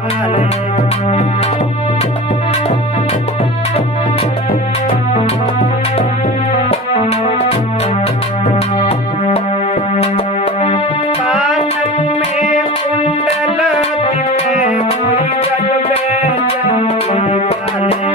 पाले। कानन में कुंडल दिवे कोई गल में जंगी पाले।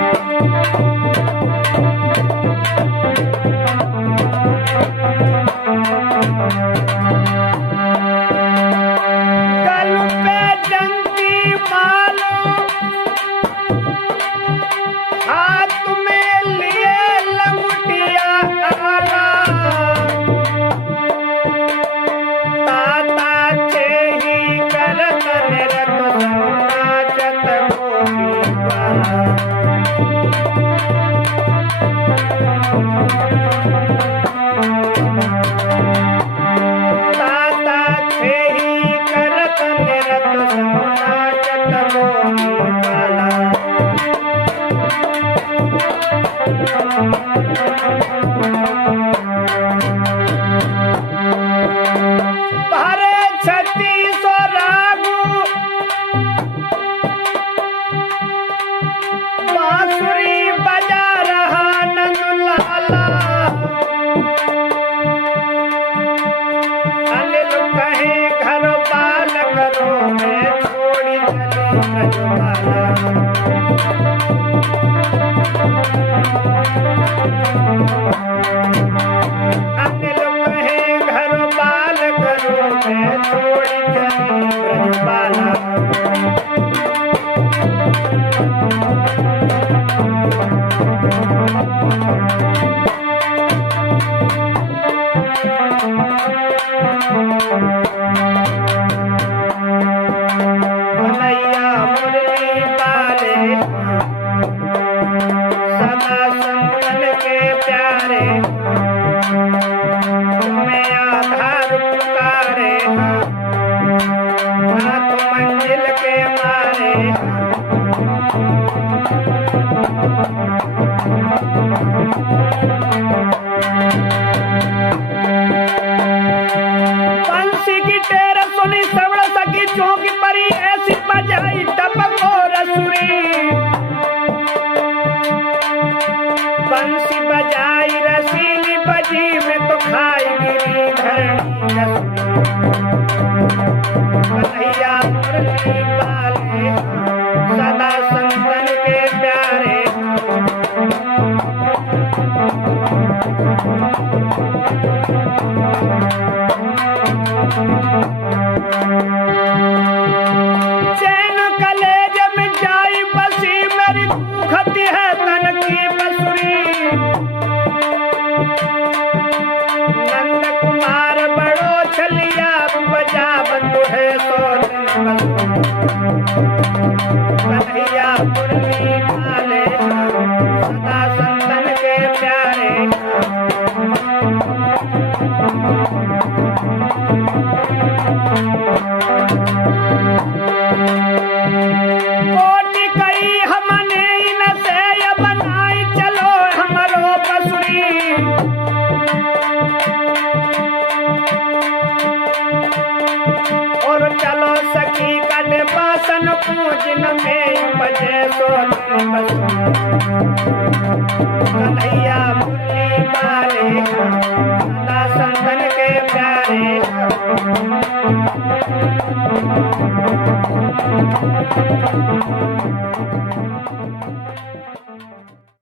बंसी की टेर सुनी श्रवण सकी चौकी परी ऐसी बजाई टपक और रसुरी। बंसी बजाई रसीली बजी में तो खाई गिरी धरणी कन्हैया मुरली पाले सदा संतन के प्यारे। चैन कलेज में जाई बसी मेरी दुखती है तन की बसुरी। नंद कुमार बड़ो छलिया बजा बंधु है सो कन्हैया मुरली पाले सदा संतन के प्यारे। कोटि कई हमने इन से बनाई चलो हमरो बसुरी। और चलो सखी कटे बासन पूजन में बजे सोन कन्हैया मुरली पाले सदा संतन के प्यारे। Thank you.